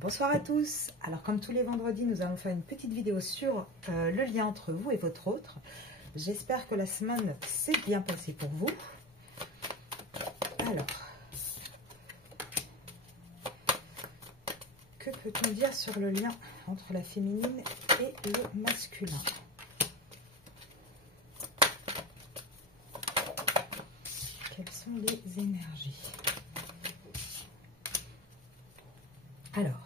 Bonsoir à tous. Alors comme tous les vendredis, nous allons faire une petite vidéo sur le lien entre vous et votre autre. J'espère que la semaine s'est bien passée pour vous. Alors, que peut-on dire sur le lien entre la féminine et le masculin? Quelles sont les énergies? Alors,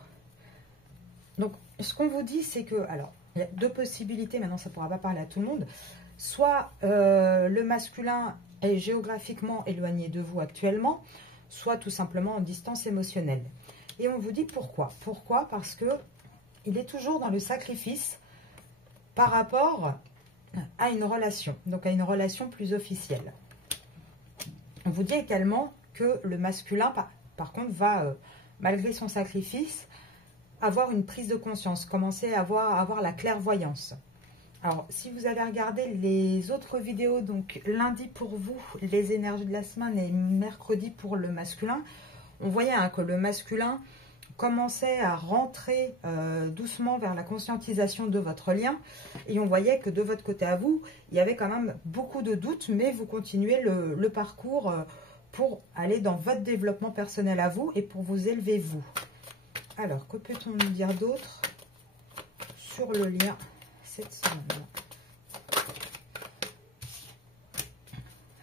donc, ce qu'on vous dit, c'est que, alors, il y a deux possibilités, maintenant ça ne pourra pas parler à tout le monde. Soit le masculin est géographiquement éloigné de vous actuellement, soit tout simplement en distance émotionnelle. Et on vous dit pourquoi. Pourquoi? Parce que il est toujours dans le sacrifice par rapport à une relation, donc à une relation plus officielle. On vous dit également que le masculin, par contre, va, malgré son sacrifice, avoir une prise de conscience, commencer à avoir la clairvoyance. Alors, si vous avez regardé les autres vidéos, donc lundi pour vous, les énergies de la semaine, et mercredi pour le masculin, on voyait que le masculin commençait à rentrer doucement vers la conscientisation de votre lien, et on voyait que de votre côté à vous, il y avait quand même beaucoup de doutes, mais vous continuez le parcours pour aller dans votre développement personnel à vous et pour vous élever vous. Alors, que peut-on nous dire d'autre sur le lien cette semaine?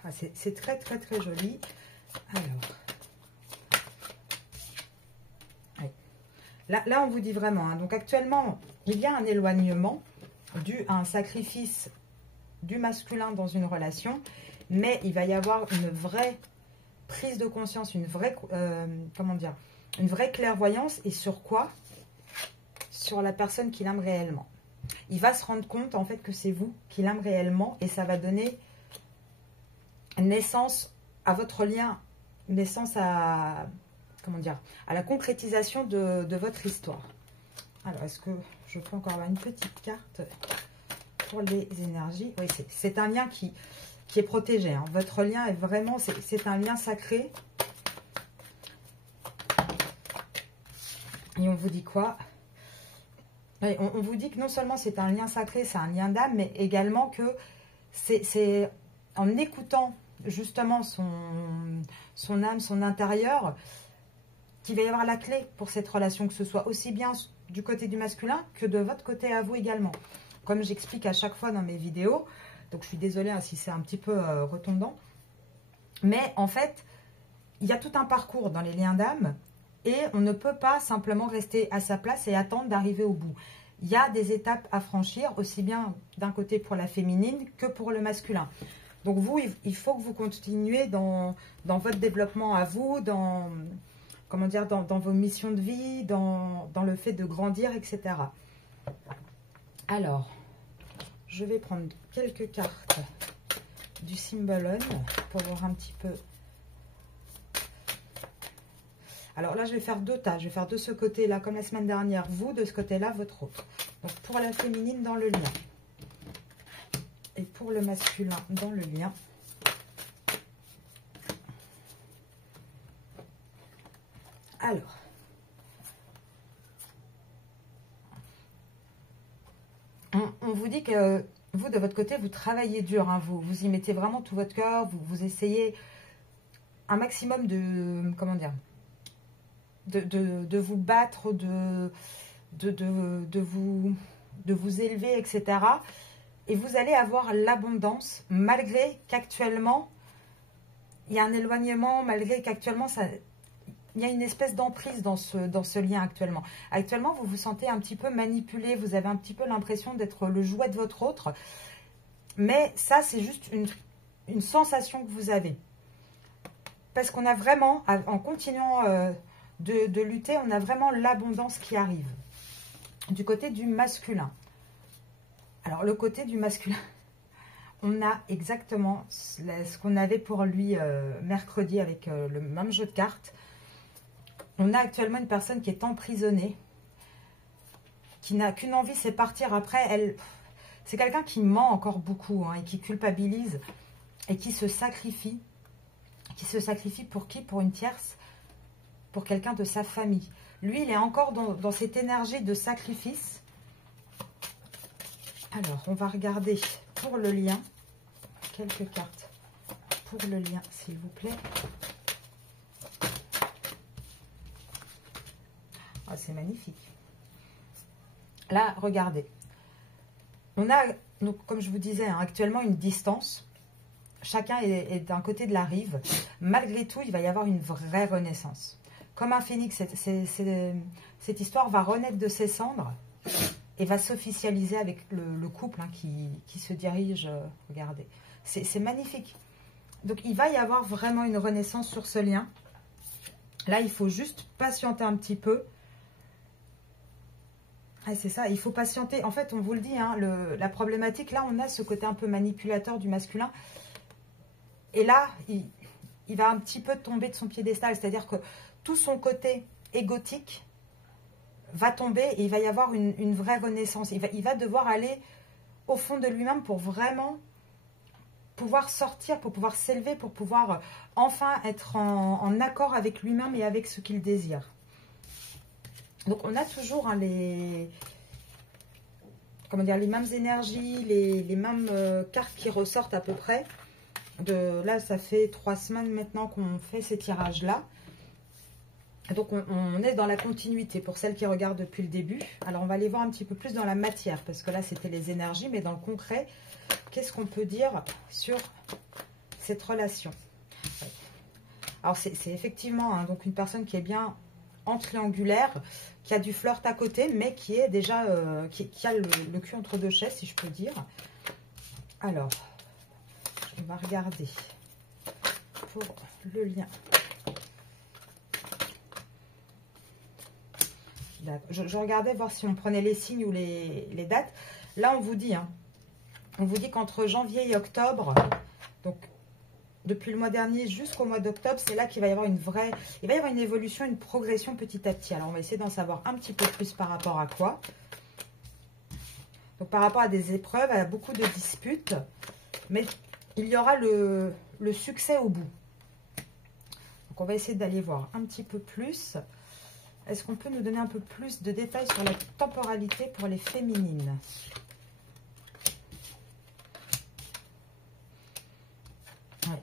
Ah, c'est très joli. Alors, oui. Là, on vous dit vraiment, hein, donc actuellement, il y a un éloignement dû à un sacrifice du masculin dans une relation, mais il va y avoir une vraie prise de conscience, une vraie, comment dire, une vraie clairvoyance. Et sur quoi? Sur la personne qu'il aime réellement. Il va se rendre compte en fait que c'est vous qu'il aime réellement, et ça va donner naissance à votre lien, naissance à, comment dire, à la concrétisation de votre histoire. Alors, est-ce que je peux encore avoir une petite carte pour les énergies? Oui, c'est un lien qui est protégé, hein. Votre lien est vraiment, c'est un lien sacré. Et on vous dit quoi? On vous dit que non seulement c'est un lien sacré, c'est un lien d'âme, mais également que c'est en écoutant justement son âme, son intérieur, qu'il va y avoir la clé pour cette relation, que ce soit aussi bien du côté du masculin que de votre côté à vous également. Comme j'explique à chaque fois dans mes vidéos, donc je suis désolée hein, si c'est un petit peu redondant, mais en fait, il y a tout un parcours dans les liens d'âme. Et on ne peut pas simplement rester à sa place et attendre d'arriver au bout. Il y a des étapes à franchir, aussi bien d'un côté pour la féminine que pour le masculin. Donc vous, il faut que vous continuiez dans votre développement à vous, dans, comment dire, dans vos missions de vie, dans le fait de grandir, etc. Alors, je vais prendre quelques cartes du Symbolon pour voir un petit peu. Alors là, je vais faire deux tas. Je vais faire de ce côté-là, comme la semaine dernière, vous, de ce côté-là, votre autre. Donc, pour la féminine, dans le lien. Et pour le masculin, dans le lien. Alors. On vous dit que vous, de votre côté, vous travaillez dur. Hein, vous y mettez vraiment tout votre cœur. Vous essayez un maximum de... Comment dire ? De vous battre, de vous élever, etc. Et vous allez avoir l'abondance, malgré qu'actuellement, il y a un éloignement, malgré qu'actuellement, il y a une espèce d'emprise dans ce lien actuellement. Actuellement, vous vous sentez un petit peu manipulé, vous avez un petit peu l'impression d'être le jouet de votre autre. Mais ça, c'est juste une sensation que vous avez. Parce qu'on a vraiment, en continuant... de lutter, on a vraiment l'abondance qui arrive. Du côté du masculin. Alors, le côté du masculin, on a exactement ce qu'on avait pour lui mercredi avec le même jeu de cartes. On a actuellement une personne qui est emprisonnée, qui n'a qu'une envie, c'est partir. Après, c'est quelqu'un qui ment encore beaucoup hein, et qui culpabilise et qui se sacrifie. Qui se sacrifie pour qui? Pour une tierce. pour quelqu'un de sa famille. Lui, il est encore dans cette énergie de sacrifice. Alors, on va regarder pour le lien. Quelques cartes pour le lien, s'il vous plaît. Ah, c'est magnifique. Là, regardez. On a, donc, comme je vous disais, hein, actuellement une distance. Chacun est d'un côté de la rive. Malgré tout, il va y avoir une vraie renaissance. Comme un phénix, cette histoire va renaître de ses cendres et va s'officialiser avec le couple hein, qui se dirige. Regardez, c'est magnifique. Donc, il va y avoir vraiment une renaissance sur ce lien. Là, il faut juste patienter un petit peu. Ah, c'est ça, il faut patienter. En fait, on vous le dit, hein, la problématique, là, on a ce côté un peu manipulateur du masculin. Et là, il va un petit peu tomber de son piédestal. C'est-à-dire que tout son côté égotique va tomber et il va y avoir une vraie renaissance. Il va devoir aller au fond de lui-même pour vraiment pouvoir sortir, pour pouvoir s'élever, pour pouvoir enfin être en accord avec lui-même et avec ce qu'il désire. Donc, on a toujours hein, les mêmes énergies, les mêmes cartes qui ressortent à peu près. Là, ça fait 3 semaines maintenant qu'on fait ces tirages-là. Donc, on est dans la continuité pour celles qui regardent depuis le début. Alors, on va aller voir un petit peu plus dans la matière, parce que là, c'était les énergies, mais dans le concret, qu'est-ce qu'on peut dire sur cette relation? Alors, c'est effectivement hein, donc une personne qui est bien en triangulaire, qui a du flirt à côté, mais qui est déjà qui a le cul entre deux chaises, si je peux dire. Alors, on va regarder pour le lien. Je regardais voir si on prenait les signes ou les dates. Là, on vous dit, hein, qu'entre janvier et octobre, donc depuis le mois dernier jusqu'au mois d'octobre, c'est là qu'il va y avoir il va y avoir une évolution, une progression petit à petit. Alors, on va essayer d'en savoir un petit peu plus par rapport à quoi. Donc, par rapport à des épreuves, à beaucoup de disputes, mais il y aura le succès au bout. Donc, on va essayer d'aller voir un petit peu plus. Est-ce qu'on peut nous donner un peu plus de détails sur la temporalité pour les féminines? Ouais.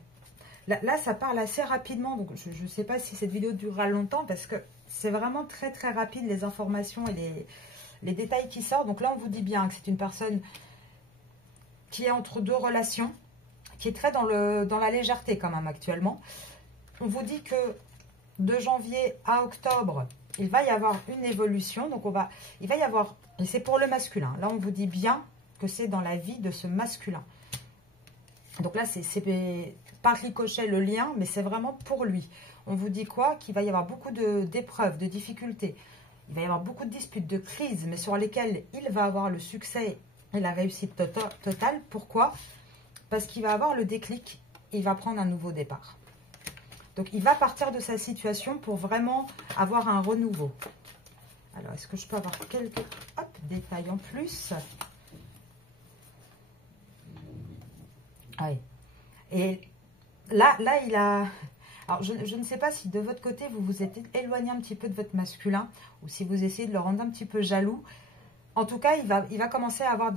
Là, ça parle assez rapidement. Donc, je ne sais pas si cette vidéo durera longtemps parce que c'est vraiment très, très rapide les informations et les détails qui sortent. Donc là, on vous dit bien que c'est une personne qui est entre deux relations, qui est très dans la légèreté quand même actuellement. On vous dit que de janvier à octobre, il va y avoir une évolution. Donc, il va y avoir, et c'est pour le masculin. Là, on vous dit bien que c'est dans la vie de ce masculin. Donc là, c'est par ricochet le lien, mais c'est vraiment pour lui. On vous dit quoi? Qu'il va y avoir beaucoup d'épreuves, de difficultés. Il va y avoir beaucoup de disputes, de crises, mais sur lesquelles il va avoir le succès et la réussite totale. Pourquoi? Parce qu'il va avoir le déclic, il va prendre un nouveau départ. Donc, il va partir de sa situation pour vraiment avoir un renouveau. Alors, est-ce que je peux avoir quelques détails en plus? Oui. Et là, il a... Alors, je ne sais pas si de votre côté, vous vous êtes éloigné un petit peu de votre masculin ou si vous essayez de le rendre un petit peu jaloux. En tout cas, il va commencer à avoir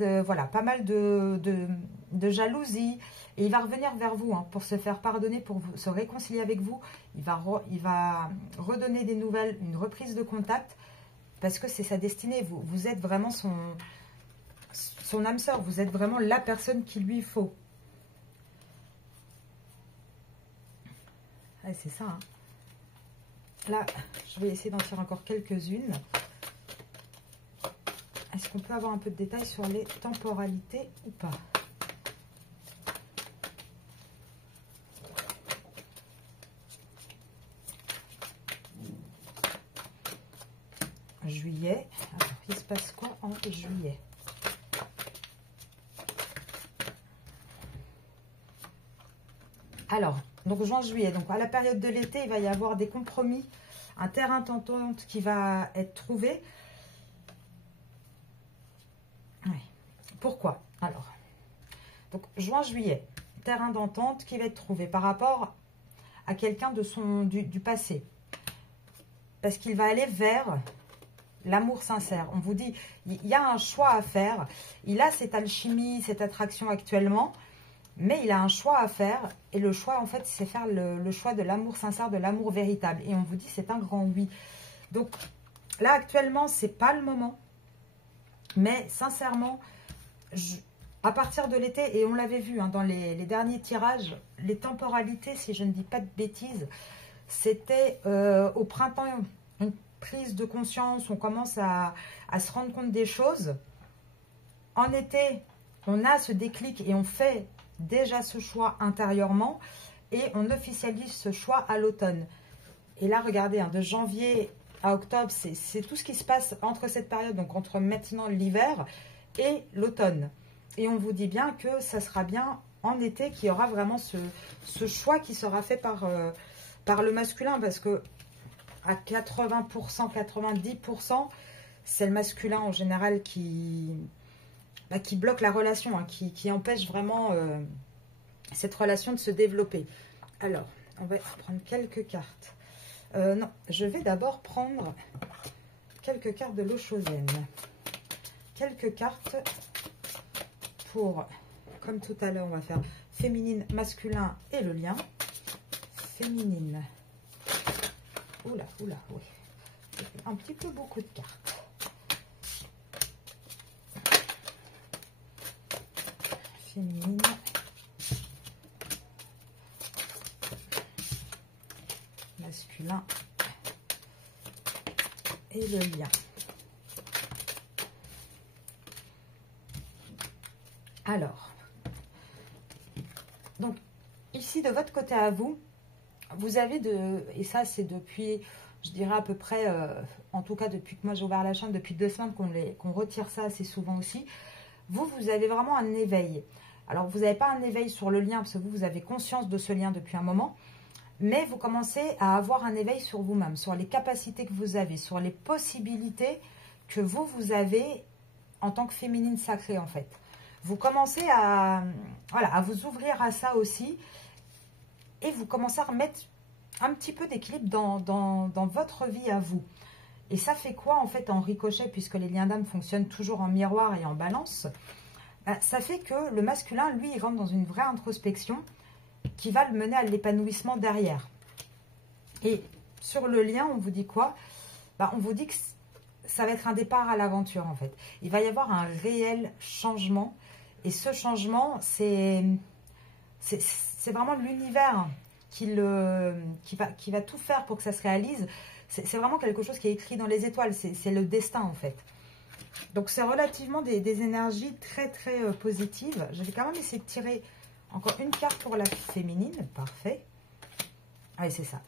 pas mal de jalousie. Et il va revenir vers vous hein, pour se faire pardonner, pour se réconcilier avec vous. Il va redonner des nouvelles, une reprise de contact. Parce que c'est sa destinée. Vous êtes vraiment son âme sœur. Vous êtes vraiment la personne qu'il lui faut. Ouais, c'est ça. Hein. Là, je vais essayer d'en tirer encore quelques-unes. Est-ce qu'on peut avoir un peu de détails sur les temporalités ou pas? Juillet. Alors, il se passe quoi en juillet? Alors, donc juin-juillet. Donc, à la période de l'été, il va y avoir des compromis, un terrain d'entente qui va être trouvé. Oui. Pourquoi? Alors, donc juin-juillet, terrain d'entente qui va être trouvé par rapport à quelqu'un du passé. parce qu'il va aller vers l'amour sincère. On vous dit, il y a un choix à faire. Il a cette alchimie, cette attraction actuellement, mais il a un choix à faire. Et le choix, en fait, c'est faire le choix de l'amour sincère, de l'amour véritable. Et on vous dit, c'est un grand oui. Donc, là, actuellement, c'est pas le moment. Mais sincèrement, à partir de l'été, et on l'avait vu dans les derniers tirages, les temporalités, si je ne dis pas de bêtises, c'était au printemps, une prise de conscience, on commence à se rendre compte des choses. En été, on a ce déclic et on fait déjà ce choix intérieurement et on officialise ce choix à l'automne. Et là, regardez, de janvier à octobre, c'est tout ce qui se passe entre cette période, donc entre maintenant l'hiver et l'automne. Et on vous dit bien que ça sera bien en été qu'il y aura vraiment ce choix qui sera fait par le masculin, parce que à 80%, 90%, c'est le masculin en général qui bloque la relation, qui empêche vraiment cette relation de se développer. Alors, on va prendre quelques cartes. Non, je vais d'abord prendre quelques cartes de l'eau chaudienne. Quelques cartes pour, comme tout à l'heure, on va faire féminine, masculin et le lien. Féminine. Oula, oula, oui. Un petit peu beaucoup de cartes. Féminine. Masculin. Et le lien. Alors. Donc, ici, de votre côté à vous, vous avez et ça c'est depuis, je dirais à peu près, en tout cas depuis que moi j'ai ouvert la chaîne, depuis 2 semaines qu'on retire ça assez souvent aussi, vous avez vraiment un éveil. Alors vous n'avez pas un éveil sur le lien, parce que vous avez conscience de ce lien depuis un moment, mais vous commencez à avoir un éveil sur vous-même, sur les capacités que vous avez, sur les possibilités que vous avez en tant que féminine sacrée en fait. Vous commencez à vous ouvrir à ça aussi. Et vous commencez à remettre un petit peu d'équilibre dans votre vie à vous. Et ça fait quoi en fait en ricochet, puisque les liens d'âme fonctionnent toujours en miroir et en balance? Ça fait que le masculin, lui, il rentre dans une vraie introspection qui va le mener à l'épanouissement derrière. Et sur le lien, on vous dit quoi? On vous dit que ça va être un départ à l'aventure en fait. Il va y avoir un réel changement. Et ce changement, c'est vraiment l'univers qui va tout faire pour que ça se réalise. C'est vraiment quelque chose qui est écrit dans les étoiles. C'est le destin, en fait. Donc, c'est relativement des énergies très, très positives. Je vais quand même essayer de tirer encore une carte pour la féminine. Parfait. Oui, c'est ça.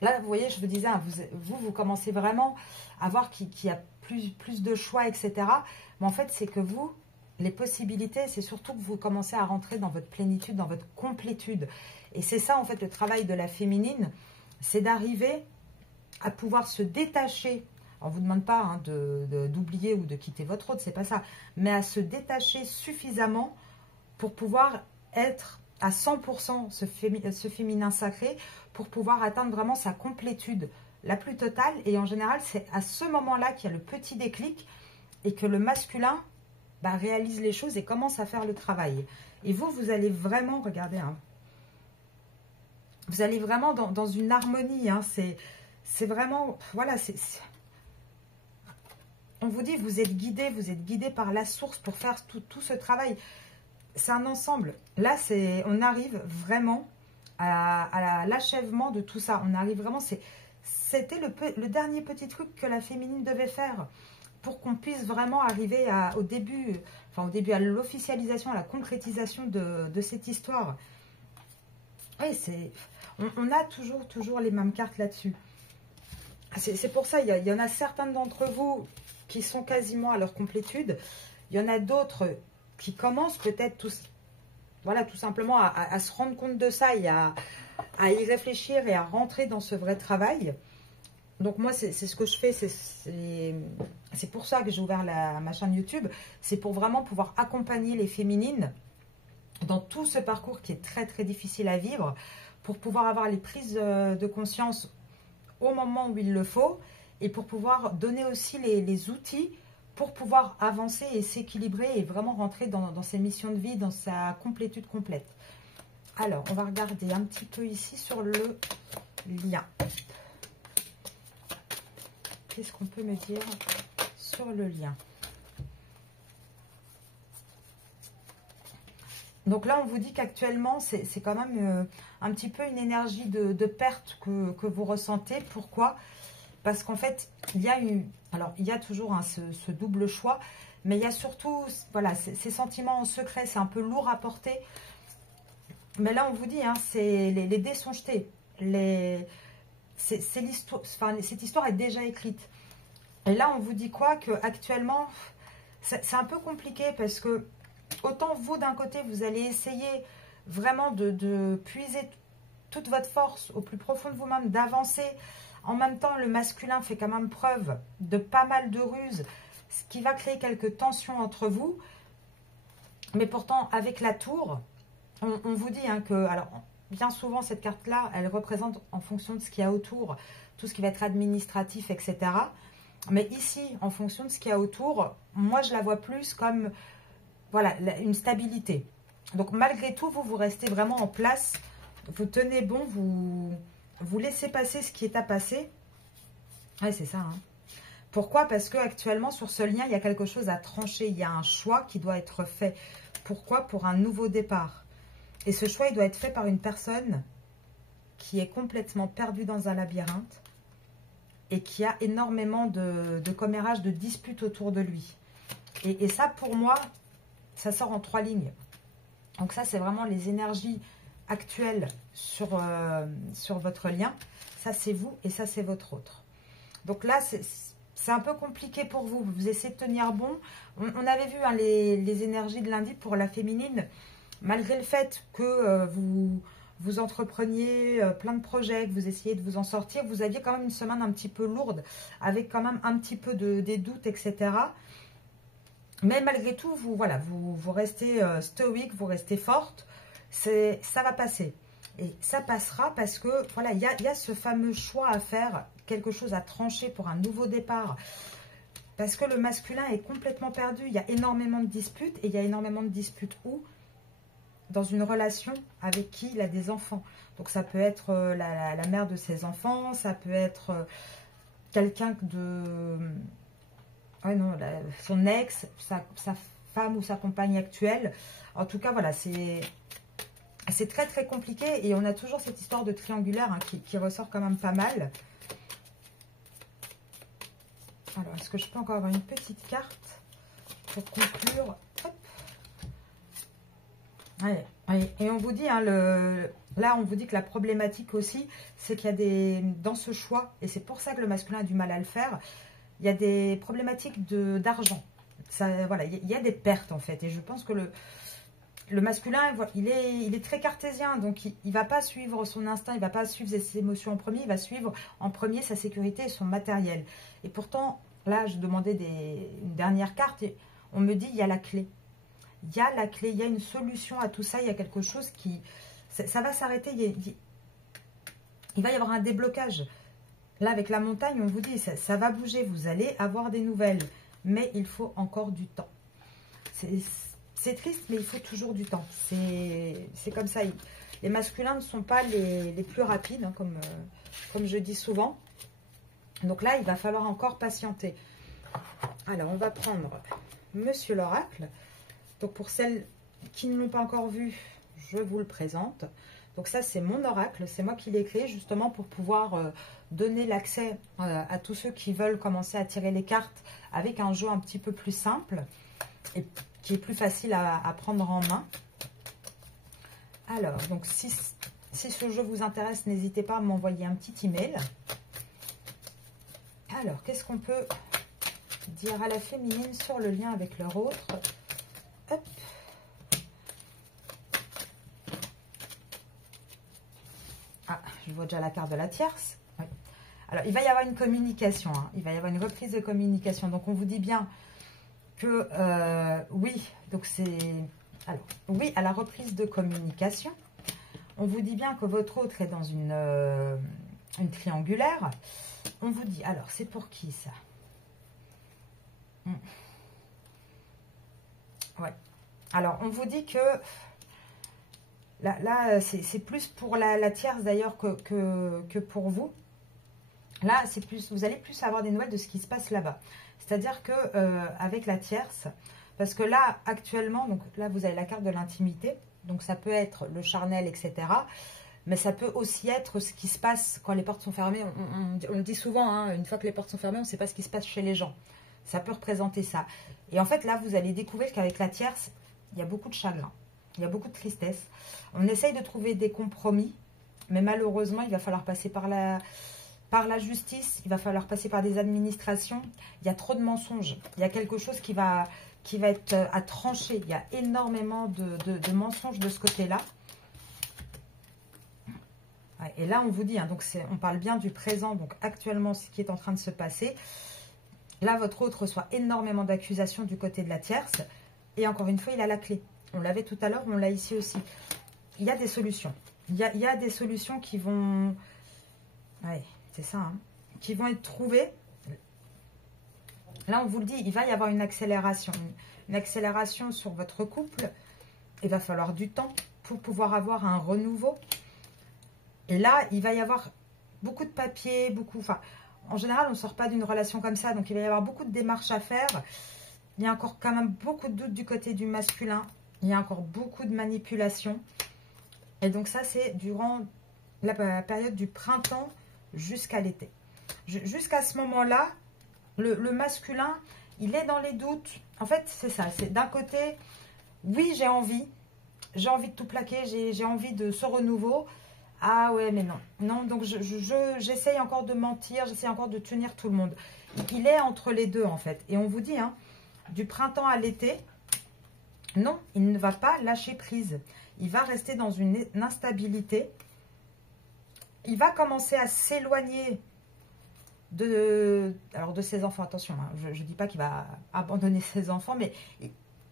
Là, vous voyez, je vous disais, vous commencez vraiment à voir qu'il y a plus de choix, etc. Mais en fait, c'est que vous... Les possibilités, c'est surtout que vous commencez à rentrer dans votre plénitude, dans votre complétude. Et c'est ça, en fait, le travail de la féminine, c'est d'arriver à pouvoir se détacher. On ne vous demande pas d'oublier ou de quitter votre autre, c'est pas ça. Mais à se détacher suffisamment pour pouvoir être à 100% ce féminin sacré, pour pouvoir atteindre vraiment sa complétude la plus totale. Et en général, c'est à ce moment-là qu'il y a le petit déclic et que le masculin... réalise les choses et commence à faire le travail. Et vous allez vraiment, regardez, vous allez vraiment dans une harmonie. C'est vraiment, voilà, on vous dit, vous êtes guidé par la source pour faire tout ce travail. C'est un ensemble. Là, on arrive vraiment à l'achèvement de tout ça. On arrive vraiment, c'était le dernier petit truc que la féminine devait faire, pour qu'on puisse vraiment arriver au début à l'officialisation, à la concrétisation de cette histoire. Oui, on a toujours les mêmes cartes là-dessus. C'est pour ça, il y en a certains d'entre vous qui sont quasiment à leur complétude. Il y en a d'autres qui commencent peut-être tout simplement à se rendre compte de ça et à y réfléchir et à rentrer dans ce vrai travail. Donc moi, c'est ce que je fais, c'est pour ça que j'ai ouvert ma chaîne YouTube. C'est pour vraiment pouvoir accompagner les féminines dans tout ce parcours qui est très très difficile à vivre, pour pouvoir avoir les prises de conscience au moment où il le faut et pour pouvoir donner aussi les outils pour pouvoir avancer et s'équilibrer et vraiment rentrer dans ses missions de vie, dans sa complétude complète. Alors, on va regarder un petit peu ici sur le lien. Qu'est-ce qu'on peut me dire sur le lien? Donc là, on vous dit qu'actuellement, c'est quand même un petit peu une énergie de perte que vous ressentez. Pourquoi? Parce qu'en fait, il y a alors, il y a toujours hein, ce double choix, mais il y a surtout, voilà, ces sentiments en secret, c'est un peu lourd à porter. Mais là, on vous dit, hein, les dés sont jetés. C'est l'histoire, enfin, cette histoire est déjà écrite. Et là, on vous dit quoi? Que actuellement, c'est un peu compliqué parce que autant vous, d'un côté, vous allez essayer vraiment de puiser toute votre force au plus profond de vous-même, d'avancer. En même temps, le masculin fait quand même preuve de pas mal de ruses, ce qui va créer quelques tensions entre vous. Mais pourtant, avec la tour, on vous dit hein, que, alors, bien souvent, cette carte-là, elle représente en fonction de ce qu'il y a autour, tout ce qui va être administratif, etc. Mais ici, en fonction de ce qu'il y a autour, moi, je la vois plus comme, voilà, une stabilité. Donc, malgré tout, vous restez vraiment en place, vous tenez bon, vous laissez passer ce qui est à passer. Ouais, c'est ça. Hein. Pourquoi? Parce qu'actuellement, sur ce lien, il y a quelque chose à trancher. Il y a un choix qui doit être fait. Pourquoi? Pour un nouveau départ. Et ce choix, il doit être fait par une personne qui est complètement perdue dans un labyrinthe et qui a énormément de commérages, de disputes autour de lui. Et ça, pour moi, ça sort en 3 lignes. Donc ça, c'est vraiment les énergies actuelles sur votre lien. Ça, c'est vous et ça, c'est votre autre. Donc là, c'est un peu compliqué pour vous. Vous essayez de tenir bon. On avait vu hein, les énergies de lundi pour la féminine. Malgré le fait que vous entrepreniez plein de projets, que vous essayez de vous en sortir, vous aviez quand même une semaine un petit peu lourde, avec quand même un petit peu des doutes, etc. Mais malgré tout, vous restez stoïque, vous restez forte. Ça va passer. Et ça passera parce que, voilà, il y a ce fameux choix à faire, quelque chose à trancher pour un nouveau départ. Parce que le masculin est complètement perdu. Il y a énormément de disputes. Et il y a énormément de disputes où? Dans une relation avec qui il a des enfants. Donc ça peut être la mère de ses enfants, ça peut être quelqu'un de... Ouais, non, son ex, sa femme ou sa compagne actuelle. En tout cas, voilà, c'est très très compliqué. Et on a toujours cette histoire de triangulaire hein, qui ressort quand même pas mal. Alors, est-ce que je peux encore avoir une petite carte pour conclure? Hop. Allez, allez. Et on vous dit, hein, là on vous dit que la problématique aussi, c'est qu'il y a dans ce choix, et c'est pour ça que le masculin a du mal à le faire, il y a des problématiques d'argent. Voilà, il y a des pertes en fait. Et je pense que le masculin, il est très cartésien, donc il ne va pas suivre son instinct, il ne va pas suivre ses émotions en premier, il va suivre en premier sa sécurité et son matériel. Et pourtant, là, je demandais une dernière carte et on me dit, il y a la clé. Il y a la clé, il y a une solution à tout ça, il y a quelque chose qui... Ça va s'arrêter, il va y avoir un déblocage. Là, avec la montagne, on vous dit, ça va bouger, vous allez avoir des nouvelles, mais il faut encore du temps. C'est triste, mais il faut toujours du temps. C'est comme ça. Les masculins ne sont pas les plus rapides, hein, comme je dis souvent. Donc là, il va falloir encore patienter. Alors, on va prendre Monsieur l'Oracle. Donc, pour celles qui ne l'ont pas encore vu, je vous le présente. Donc ça, c'est mon oracle. C'est moi qui l'ai créé justement pour pouvoir donner l'accès à tous ceux qui veulent commencer à tirer les cartes avec un jeu un petit peu plus simple et qui est plus facile à prendre en main. Alors, donc si ce jeu vous intéresse, n'hésitez pas à m'envoyer un petit email. Alors, qu'est-ce qu'on peut dire à la féminine sur le lien avec leur autre? Hop. Ah, je vois déjà la carte de la tierce. Oui. Alors, il va y avoir une communication. Hein. Il va y avoir une reprise de communication. Donc, on vous dit bien que oui, donc c'est... Alors, oui à la reprise de communication. On vous dit bien que votre autre est dans une une triangulaire. On vous dit, alors, c'est pour qui ça? Ouais. Alors, on vous dit que là c'est plus pour la tierce d'ailleurs que pour vous. Là, c'est plus, vous allez plus avoir des nouvelles de ce qui se passe là-bas. C'est-à-dire que avec la tierce, parce que là, actuellement, donc là, vous avez la carte de l'intimité. Donc, ça peut être le charnel, etc. Mais ça peut aussi être ce qui se passe quand les portes sont fermées. On le dit souvent, hein, une fois que les portes sont fermées, on ne sait pas ce qui se passe chez les gens. Ça peut représenter ça. Et en fait, là, vous allez découvrir qu'avec la tierce, il y a beaucoup de chagrin. Il y a beaucoup de tristesse. On essaye de trouver des compromis. Mais malheureusement, il va falloir passer par la justice. Il va falloir passer par des administrations. Il y a trop de mensonges. Il y a quelque chose qui va être à trancher. Il y a énormément de mensonges de ce côté-là. Et là, on vous dit, hein, donc on parle bien du présent, donc actuellement, ce qui est en train de se passer. Là, votre hôte reçoit énormément d'accusations du côté de la tierce. Et encore une fois, il a la clé. On l'avait tout à l'heure, on l'a ici aussi. Il y a des solutions. Il y a des solutions qui vont... Ouais, c'est ça, hein, qui vont être trouvées. Là, on vous le dit, il va y avoir une accélération. Une accélération sur votre couple. Il va falloir du temps pour pouvoir avoir un renouveau. Et là, il va y avoir beaucoup de papiers, enfin, en général, on ne sort pas d'une relation comme ça, donc il va y avoir beaucoup de démarches à faire. Il y a encore quand même beaucoup de doutes du côté du masculin. Il y a encore beaucoup de manipulation. Et donc ça, c'est durant la période du printemps jusqu'à l'été. Jusqu'à ce moment-là, le masculin, il est dans les doutes. En fait, c'est ça. C'est d'un côté, oui, j'ai envie de tout plaquer, j'ai envie de ce renouveau. Ah ouais, mais non. Non, donc j'essaye encore de mentir, j'essaye encore de tenir tout le monde. Il est entre les deux, en fait. Et on vous dit, hein, du printemps à l'été, non, il ne va pas lâcher prise. Il va rester dans une instabilité. Il va commencer à s'éloigner de ses enfants. Attention, hein, je ne dis pas qu'il va abandonner ses enfants, mais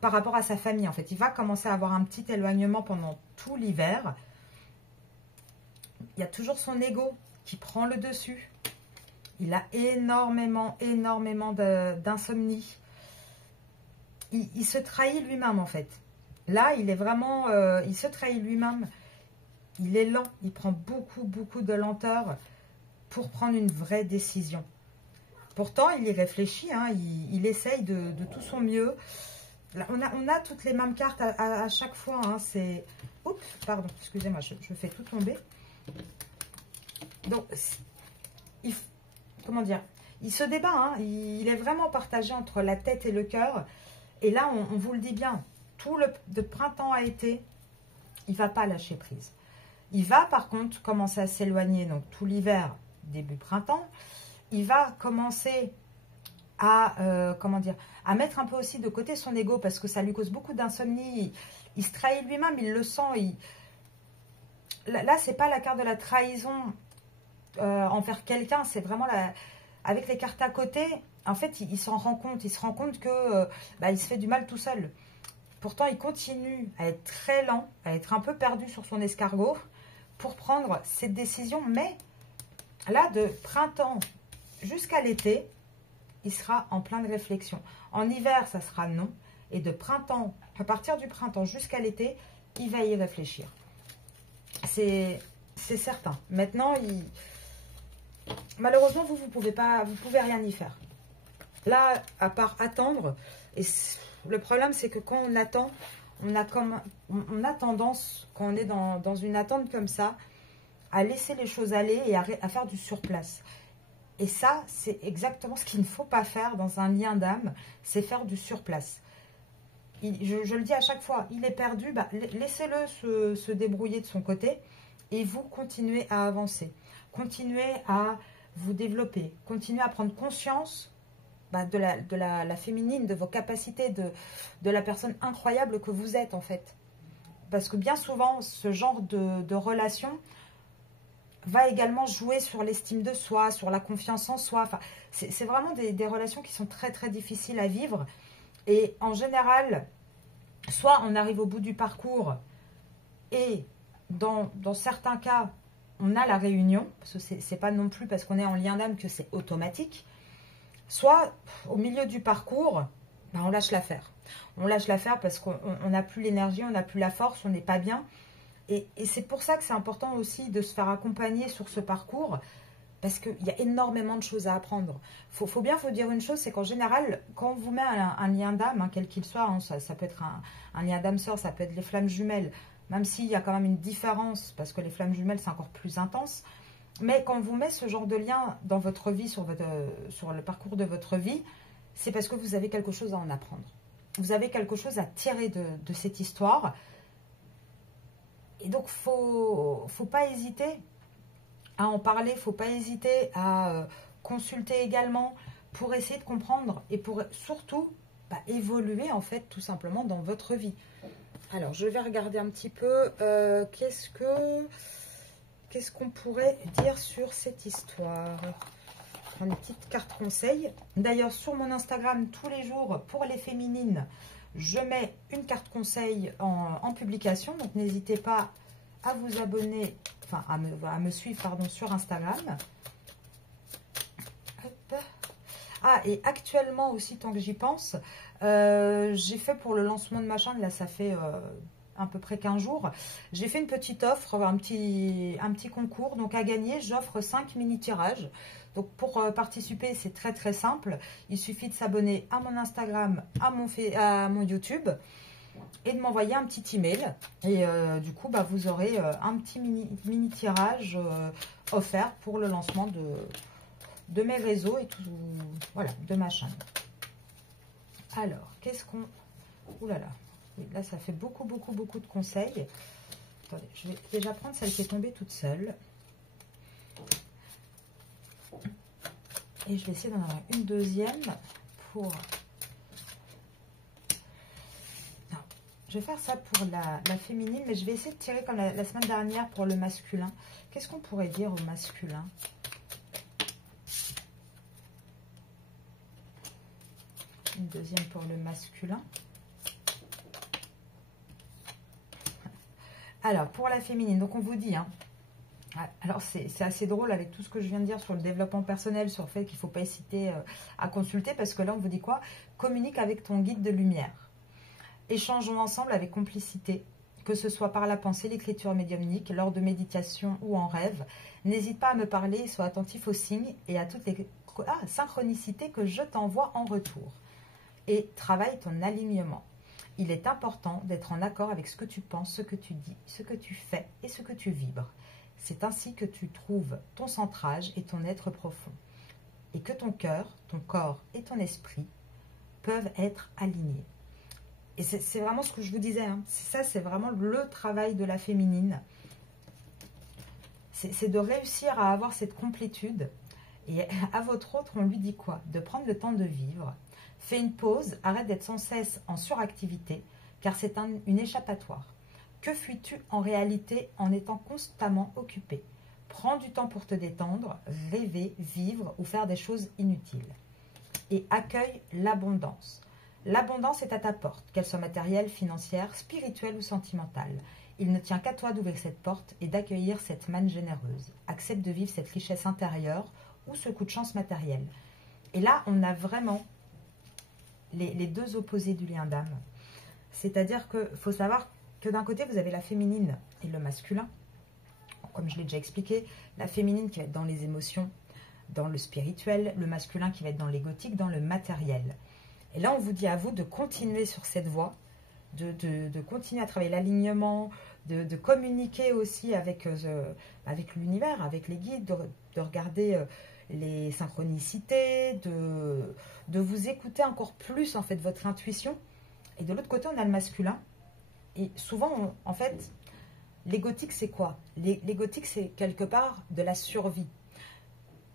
par rapport à sa famille, en fait. Il va commencer à avoir un petit éloignement pendant tout l'hiver. Il y a toujours son ego qui prend le dessus. Il a énormément d'insomnie. Il se trahit lui-même, en fait. Là, il est vraiment... il se trahit lui-même. Il est lent. Il prend beaucoup de lenteur pour prendre une vraie décision. Pourtant, il y réfléchit. Hein, il essaye de tout son mieux. Là, on a toutes les mêmes cartes à chaque fois. Hein, c'est... Oups, pardon, excusez-moi, je fais tout tomber. Donc, comment dire, il se débat, hein, il est vraiment partagé entre la tête et le cœur. Et là, on vous le dit bien, de printemps à été, il ne va pas lâcher prise. Il va par contre commencer à s'éloigner, donc tout l'hiver, début printemps. Il va commencer à, comment dire, à mettre un peu aussi de côté son ego parce que ça lui cause beaucoup d'insomnie. Il se trahit lui-même, il le sent. Là, c'est pas la carte de la trahison envers quelqu'un, c'est vraiment avec les cartes à côté, en fait, il s'en rend compte. Il se rend compte que il se fait du mal tout seul. Pourtant, il continue à être très lent, à être un peu perdu sur son escargot pour prendre cette décision. Mais là, de printemps jusqu'à l'été, il sera en pleine réflexion. En hiver, ça sera non. Et de printemps, à partir du printemps jusqu'à l'été, il va y réfléchir. C'est certain. Maintenant, malheureusement, vous pouvez rien y faire. Là, à part attendre, et le problème, c'est que quand on attend, on a tendance, quand on est dans une attente comme ça, à laisser les choses aller et à faire du surplace. Et ça, c'est exactement ce qu'il ne faut pas faire dans un lien d'âme, c'est faire du surplace. Je le dis à chaque fois, il est perdu, laissez-le se débrouiller de son côté et vous continuez à avancer. Continuez à vous développer, continuez à prendre conscience de la féminine, de vos capacités, de la personne incroyable que vous êtes en fait. Parce que bien souvent, ce genre de relation va également jouer sur l'estime de soi, sur la confiance en soi. Enfin, c'est vraiment des relations qui sont très très difficiles à vivre. Et en général, soit on arrive au bout du parcours et dans certains cas, on a la réunion, parce que c'est pas non plus parce qu'on est en lien d'âme que c'est automatique, soit au milieu du parcours, ben, on lâche l'affaire. On lâche l'affaire parce qu'on n'a plus l'énergie, on n'a plus la force, on n'est pas bien. Et c'est pour ça que c'est important aussi de se faire accompagner sur ce parcours, parce qu'il y a énormément de choses à apprendre. Faut dire une chose, c'est qu'en général, quand on vous met un lien d'âme, hein, quel qu'il soit, hein, ça peut être un lien d'âme sœur, ça peut être les flammes jumelles, même s'il y a quand même une différence, parce que les flammes jumelles, c'est encore plus intense. Mais quand on vous met ce genre de lien dans votre vie, sur le parcours de votre vie, c'est parce que vous avez quelque chose à en apprendre. Vous avez quelque chose à tirer de cette histoire. Et donc, faut pas hésiter à en parler, faut pas hésiter à consulter également pour essayer de comprendre et pour surtout évoluer en fait tout simplement dans votre vie. Alors, je vais regarder un petit peu qu'est-ce qu'on pourrait dire sur cette histoire. Prendre une petite carte conseil. D'ailleurs, sur mon Instagram, tous les jours, pour les féminines, je mets une carte conseil en publication. Donc, n'hésitez pas à vous abonner, enfin, à me suivre, pardon, sur Instagram. Hop. Ah, et actuellement aussi, tant que j'y pense, j'ai fait pour le lancement de ma chaîne, là, ça fait à peu près 15 jours, j'ai fait une petite offre, un petit concours. Donc, à gagner, j'offre 5 mini-tirages. Donc, pour participer, c'est très très simple. Il suffit de s'abonner à mon Instagram, à mon YouTube et de m'envoyer un petit email. Et du coup, vous aurez un petit mini-tirage offert pour le lancement de mes réseaux et tout, voilà, de ma chaîne. Alors, qu'est-ce qu'on... Ouh là là, oui, là, ça fait beaucoup de conseils. Attendez, je vais déjà prendre celle qui est tombée toute seule. Et je vais essayer d'en avoir une deuxième pour... Non, je vais faire ça pour la féminine, mais je vais essayer de tirer comme la semaine dernière pour le masculin. Qu'est-ce qu'on pourrait dire au masculin? Une deuxième pour le masculin. Alors, pour la féminine, donc on vous dit, hein, alors c'est assez drôle avec tout ce que je viens de dire sur le développement personnel, sur le fait qu'il ne faut pas hésiter à consulter, parce que là on vous dit quoi? Communique avec ton guide de lumière. Échangeons ensemble avec complicité, que ce soit par la pensée, l'écriture médiumnique, lors de méditation ou en rêve. N'hésite pas à me parler, sois attentif aux signes et à toutes les synchronicités que je t'envoie en retour. Et travaille ton alignement. Il est important d'être en accord avec ce que tu penses, ce que tu dis, ce que tu fais et ce que tu vibres. C'est ainsi que tu trouves ton centrage et ton être profond. Et que ton cœur, ton corps et ton esprit peuvent être alignés. Et c'est vraiment ce que je vous disais. Hein. Ça, c'est vraiment le travail de la féminine. C'est de réussir à avoir cette complétude. Et à votre autre, on lui dit quoi? De prendre le temps de vivre. Fais une pause, arrête d'être sans cesse en suractivité, car c'est une échappatoire. Que fuis-tu en réalité en étant constamment occupé? Prends du temps pour te détendre, rêver, vivre ou faire des choses inutiles. Et accueille l'abondance. L'abondance est à ta porte, qu'elle soit matérielle, financière, spirituelle ou sentimentale. Il ne tient qu'à toi d'ouvrir cette porte et d'accueillir cette manne généreuse. Accepte de vivre cette richesse intérieure ou ce coup de chance matériel. Et là, on a vraiment les deux opposés du lien d'âme. C'est-à-dire qu'il faut savoir que d'un côté, vous avez la féminine et le masculin. Comme je l'ai déjà expliqué, la féminine qui va être dans les émotions, dans le spirituel, le masculin qui va être dans l'égotique, dans le matériel. Et là, on vous dit à vous de continuer sur cette voie, de continuer à travailler l'alignement, de communiquer aussi avec l'univers, avec les guides, de regarder les synchronicités, de vous écouter encore plus en fait votre intuition. Et de l'autre côté, on a le masculin. Et souvent, en fait, l'égotique, c'est quoi? L'égotique, c'est quelque part de la survie.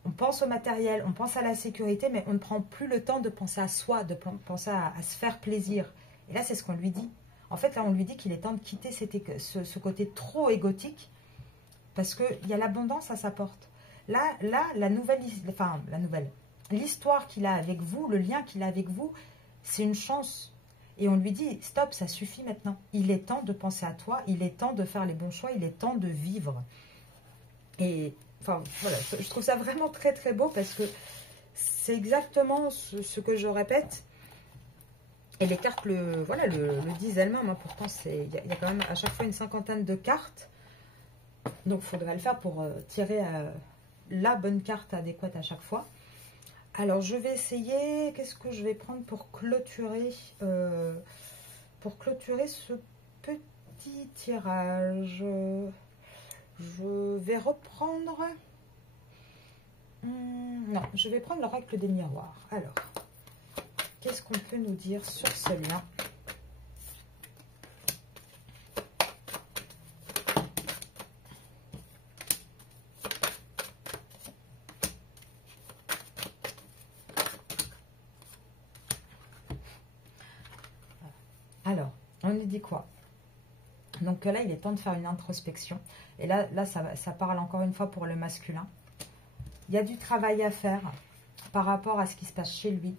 On pense au matériel, on pense à la sécurité, mais on ne prend plus le temps de penser à soi, de penser à se faire plaisir. Et là, c'est ce qu'on lui dit. En fait, là, on lui dit qu'il est temps de quitter ce côté trop égotique, parce qu'il y a l'abondance à sa porte. Là, l'histoire qu'il a avec vous, le lien qu'il a avec vous, c'est une chance. Et on lui dit, stop, ça suffit maintenant. Il est temps de penser à toi, il est temps de faire les bons choix, il est temps de vivre. Et enfin, voilà, je trouve ça vraiment très très beau parce que c'est exactement ce que je répète. Et les cartes voilà, le disent elles-mêmes. Hein. Pourtant, il y a quand même à chaque fois une cinquantaine de cartes. Donc, il faudrait le faire pour tirer la bonne carte adéquate à chaque fois. Alors, je vais essayer. Qu'est-ce que je vais prendre pour clôturer ce petit tirage? Je vais reprendre... non, je vais prendre l'oracle des miroirs. Alors, qu'est-ce qu'on peut nous dire sur ce lien? Alors, on nous dit quoi? Donc là, il est temps de faire une introspection. Et là ça parle encore une fois pour le masculin. Il y a du travail à faire par rapport à ce qui se passe chez lui,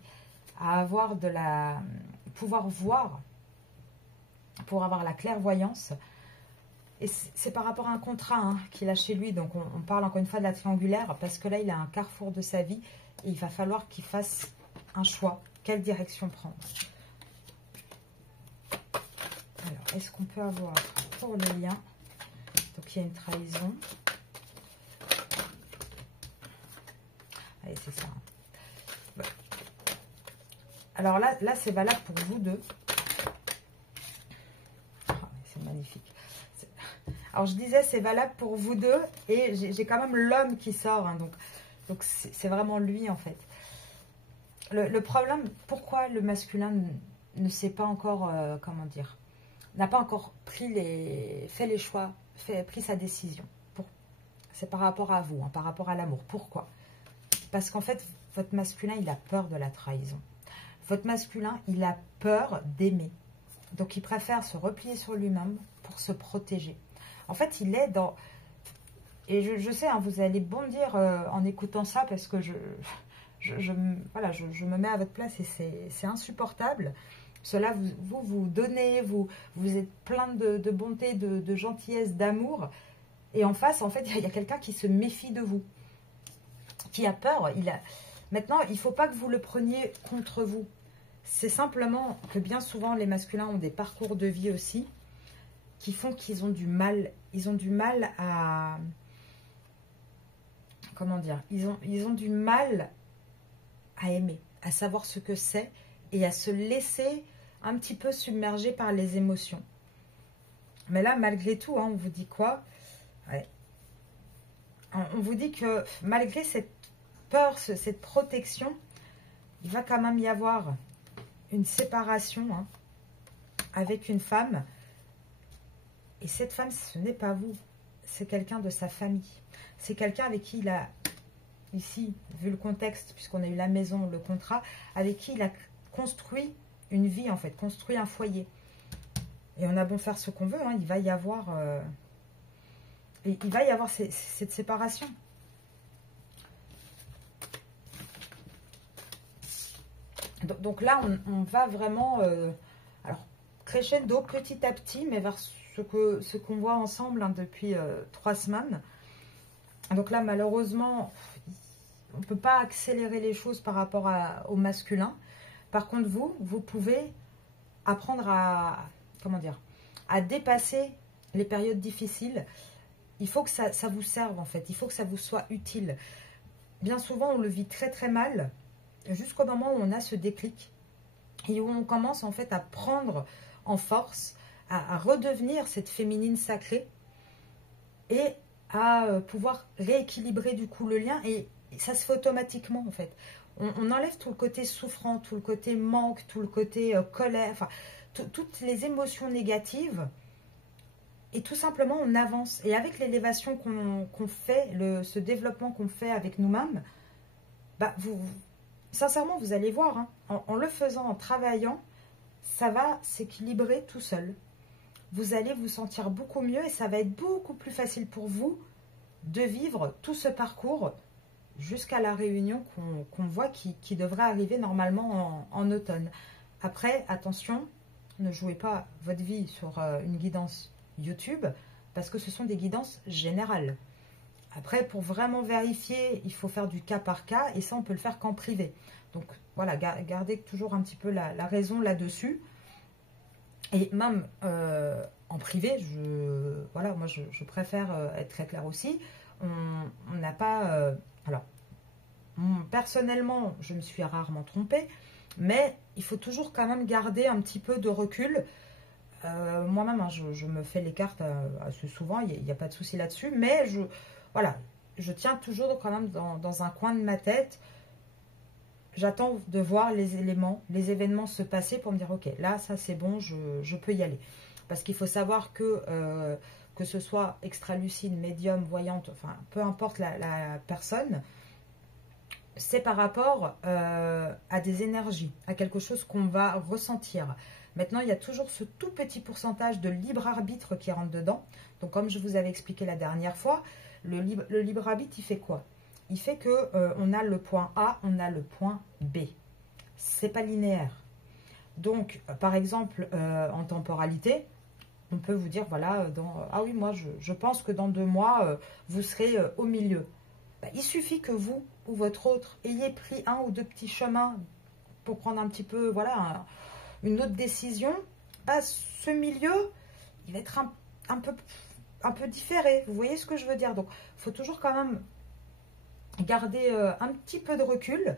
à avoir pouvoir voir, pour avoir la clairvoyance. Et c'est par rapport à un contrat qu'il a chez lui. Donc on parle encore une fois de la triangulaire, parce que là, il a un carrefour de sa vie et il va falloir qu'il fasse un choix. Quelle direction prendre? Alors, est-ce qu'on peut avoir pour le lien? Donc, il y a une trahison. Allez, c'est ça. Ouais. Alors là c'est valable pour vous deux. Oh, c'est magnifique. Alors, je disais, c'est valable pour vous deux. Et j'ai quand même l'homme qui sort. Hein, donc c'est vraiment lui, en fait. Le problème, pourquoi le masculin ne sait pas encore, comment dire, n'a pas encore fait les choix, pris sa décision. C'est par rapport à vous, par rapport à l'amour. Pourquoi? Parce qu'en fait, votre masculin, il a peur de la trahison. Votre masculin, il a peur d'aimer. Donc, il préfère se replier sur lui-même pour se protéger. En fait, il est dans... Et je sais, vous allez bondir en écoutant ça parce que voilà, je me mets à votre place et c'est insupportable. Cela vous donnez, vous êtes plein de bonté, de gentillesse, d'amour. Et en face, en fait, il y a quelqu'un qui se méfie de vous, qui a peur. Maintenant, il ne faut pas que vous le preniez contre vous. C'est simplement que bien souvent, les masculins ont des parcours de vie aussi qui font qu'ils ont du mal. Ils ont du mal à... Comment dire? Ils ont du mal à aimer, à savoir ce que c'est et à se laisser un petit peu submerger par les émotions. Mais là, malgré tout, on vous dit quoi? Ouais. On vous dit que malgré cette peur, cette protection, il va quand même y avoir une séparation avec une femme. Et cette femme, ce n'est pas vous. C'est quelqu'un de sa famille. C'est quelqu'un avec qui il a, ici, vu le contexte, puisqu'on a eu la maison, le contrat, avec qui il a construit une vie, en fait, construit un foyer. Et on a beau faire ce qu'on veut, il va y avoir... cette séparation. Donc là, on va vraiment, alors crescendo petit à petit, mais vers ce qu'on voit ensemble depuis 3 semaines. Donc là, malheureusement, on ne peut pas accélérer les choses par rapport au masculin. Par contre, vous pouvez apprendre comment dire, à dépasser les périodes difficiles. Il faut que ça vous serve, en fait. Il faut que ça vous soit utile. Bien souvent, on le vit très très mal jusqu'au moment où on a ce déclic et où on commence en fait à prendre en force, à redevenir cette féminine sacrée et à pouvoir rééquilibrer du coup le lien. Et ça se fait automatiquement, en fait. On enlève tout le côté souffrant, tout le côté manque, tout le côté colère, enfin, toutes les émotions négatives. Et tout simplement, on avance. Et avec l'élévation qu'on fait, ce développement qu'on fait avec nous-mêmes, sincèrement, vous allez voir, en le faisant, en travaillant, ça va s'équilibrer tout seul. Vous allez vous sentir beaucoup mieux et ça va être beaucoup plus facile pour vous de vivre tout ce parcours jusqu'à la réunion qu'on voit qui devrait arriver normalement en automne. Après, attention, ne jouez pas votre vie sur une guidance YouTube, parce que ce sont des guidances générales. Après, pour vraiment vérifier, il faut faire du cas par cas et ça, on peut le faire qu'en privé. Donc, voilà, gardez toujours un petit peu la raison là-dessus. Et même en privé, voilà, moi, je préfère être très claire aussi. On n'a pas... alors, personnellement, je me suis rarement trompée, mais il faut toujours quand même garder un petit peu de recul. Moi-même, hein, je me fais les cartes assez souvent, il n'y a pas de souci là-dessus, mais voilà, je tiens toujours quand même dans un coin de ma tête. J'attends de voir les éléments, les événements se passer pour me dire, ok, là, ça c'est bon, je peux y aller. Parce qu'il faut savoir que ce soit extra-lucide, médium, voyante, enfin, peu importe la personne, c'est par rapport à des énergies, à quelque chose qu'on va ressentir. Maintenant, il y a toujours ce tout petit pourcentage de libre arbitre qui rentre dedans. Donc, comme je vous avais expliqué la dernière fois, le libre arbitre, il fait quoi? Il fait que on a le point A, on a le point B. C'est pas linéaire. Donc, par exemple, en temporalité, on peut vous dire, voilà, ah oui, moi, je pense que dans 2 mois, vous serez au milieu. Bah, il suffit que vous ou votre autre ayez pris 1 ou 2 petits chemins pour prendre un petit peu, voilà, une autre décision. Bah, ce milieu, il va être un peu différé. Vous voyez ce que je veux dire? Donc, il faut toujours quand même garder un petit peu de recul.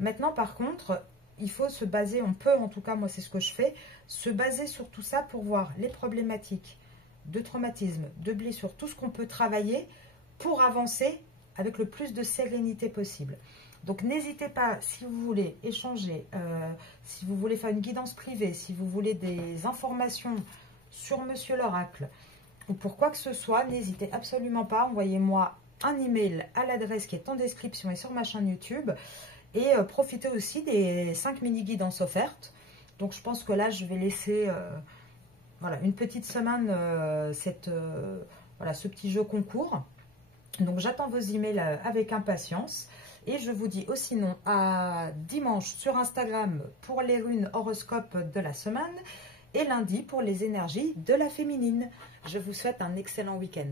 Maintenant, par contre, il faut se baser, on peut, en tout cas, moi, c'est ce que je fais, se baser sur tout ça pour voir les problématiques de traumatisme, de blessures, tout ce qu'on peut travailler pour avancer avec le plus de sérénité possible. Donc, n'hésitez pas, si vous voulez échanger, si vous voulez faire une guidance privée, si vous voulez des informations sur Monsieur l'Oracle, ou pour quoi que ce soit, n'hésitez absolument pas. Envoyez-moi un email à l'adresse qui est en description et sur ma chaîne YouTube. Et profitez aussi des 5 mini-guidances offertes. Donc, je pense que là, je vais laisser voilà, une petite semaine voilà, ce petit jeu concours. Donc, j'attends vos emails avec impatience. Et je vous dis aussi non à dimanche sur Instagram pour les runes horoscope de la semaine et lundi pour les énergies de la féminine. Je vous souhaite un excellent week-end.